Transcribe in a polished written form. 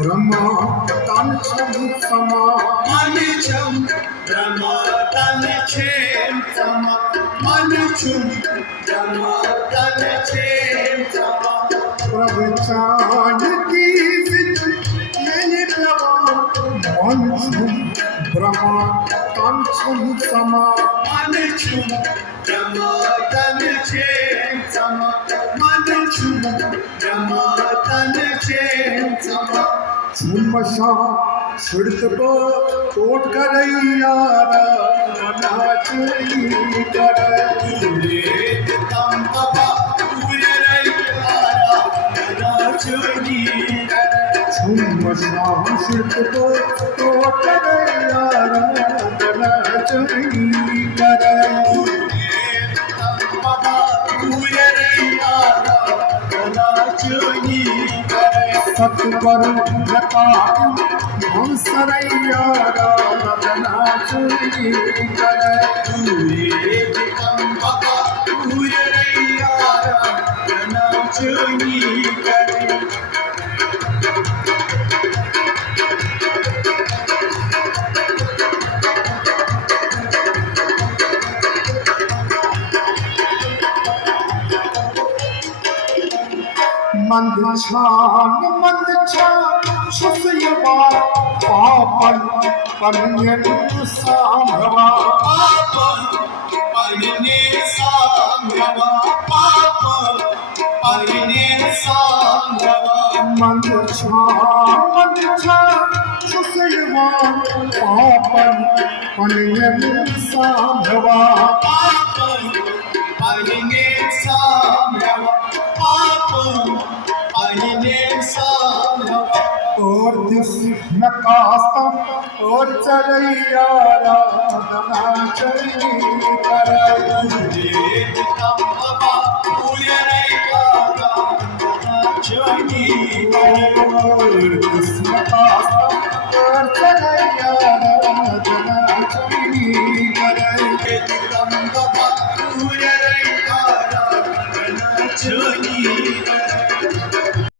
ब्रह्मांडांचं समा Manichum Brahmatanachem Sama Manichum Brahmatanachem Sama प्रभुचानकी येणे ब्रह्मांडांचं समा Manichum Brahmatanachem Sama Manichum Brahmatanachem Sama झुमशा छिड़क कोट करैयारा नाचली कर Ured Kambaba Urerayara Nanachoni झुमशा छिड़क कोट करैयारा नाचली कर Kambaba Urerayara Nanachoni सतवर प्रताप हंसरैयारा नाचली कर Ured Kambaba Urerayara Nanachoni मंद छान सुसयवा पापन पन्यन सांभवा Papa Paine Sangrava Papa Paine Sangrava मंद छान सुसयवा पापन पन्यन सांभवा Papa Paine Sangrava Papa Paine Sangrava और दिस नकास्ता और चलैयारा नाचली कर Ured Kambaba Urerayara Nanachoni और दिस नकास्ता और चलैयारा